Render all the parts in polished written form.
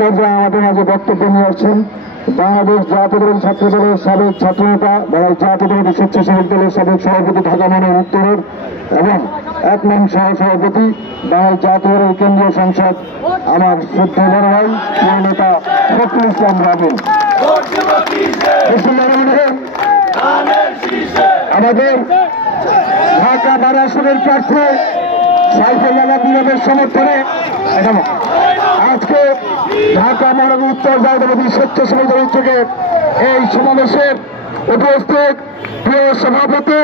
পর্যায়ে আমাদের মাঝে বক্তব্য নিয়ে আসছেন বাংলাদেশ জাতীয়তাবাদী ছাত্র দলের সাবেক ছাত্রনেতা জাতীয়তাবাদী স্বেচ্ছাসেবক দলের সাবেক সভাপতি ঢাকা মহানগর উত্তরের এবং 1 নং সহসভাপতি বাংলাদেশ জাতীয়তাবাদী কেন্দ্রীয় সংসদ আমার শ্রদ্ধেয় বড় ভাই প্রিয় নেতা ফখরুল ইসলাম রাবিন। আমাদের ঢাকা 12 আসনের প্রার্থী সাইফুল্লাহ নীরবের সমর্থনে আজকে ঢাকা মহানগর উত্তর জাতীয়তাবাদী স্বেচ্ছাসেবক দল থেকে এই সমাবেশের উপস্থিত প্রিয় সভাপতি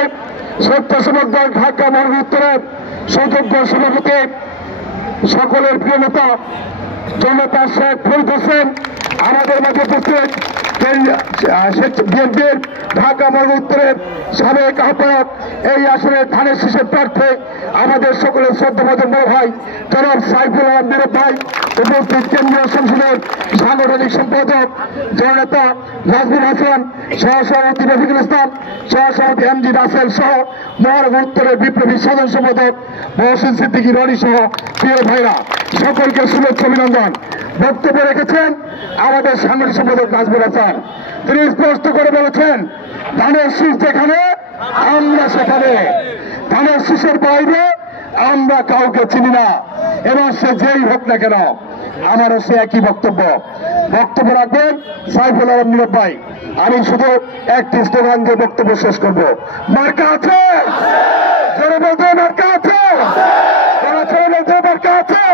স্বেচ্ছাসেবক দল ঢাকা মহানগর উত্তরের সুযোগ্য সভাপতি সকলের প্রিয় নেতা জনতা শেখ ফরিদ হোসেন, আমাদের মাঝে উপস্থিত বিএনপির ঢাকা মহানগর উত্তরের সাবেক আহ্বায়ক, এই আসনের ধানের শীষের প্রার্থী আমাদের সকলের শ্রদ্ধাভাজন বড় ভাই জনাব সাইফুল আলম নীরব ভাই, উপস্থিত কেন্দ্রীয় সংসদের সাংগঠনিক সম্পাদক জননেতা নাজমুল হাসান, সহসভাপতি রফিকুল ইসলাম, সহসভাপতি এমজি রাসেল সহ মহানগর উত্তরের বিপ্লবী সাধারণ সম্পাদক মহসিন সিদ্দিকী রনি সহ প্রিয় ভাইরা, সকলকে শুভেচ্ছা অভিনন্দন। বক্তব্য রেখেছেন আমাদের সাংগঠনিক সম্পাদক নাজমুল হাসান। তিনি স্পষ্ট করে বলেছেন, ধানের শীষ যেখানে আমরা সেখানে, ধানের শীষের বাইরে আমরা কাউকে চিনি না, এবং সে যেই হোক না কেন। আমারও সে একই বক্তব্য রাখবেন সাইফুল আলম নীরব ভাই। আমি শুধু একটি স্লোগান দিয়ে বক্তব্য শেষ করব। মার্কা আছে, জোরে বলতে মার্কা আছে, মার্কা আছে,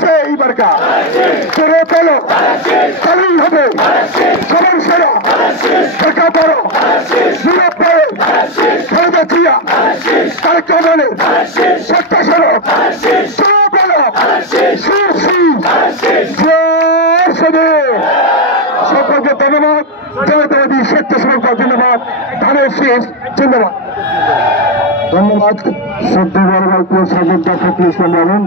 সেই মার্কা চলে পেলো তাহলেই হবে সবার সেরা ঢাকা বড় নীরব ভাই খালেদা জিয়া তারেক রহমানের স্বেচ্ছাসেবক সকলকে ধন্যবাদ। জাতীয়তাবাদী স্বেচ্ছাসেবক ধন্যবাদ। ধানের শীষ ধন্যবাদ। ধন্যবাদ শ্রদ্ধা বড় ভাই প্রিয় সহযোদ্ধা ফখরুল ইসলাম রাবিন।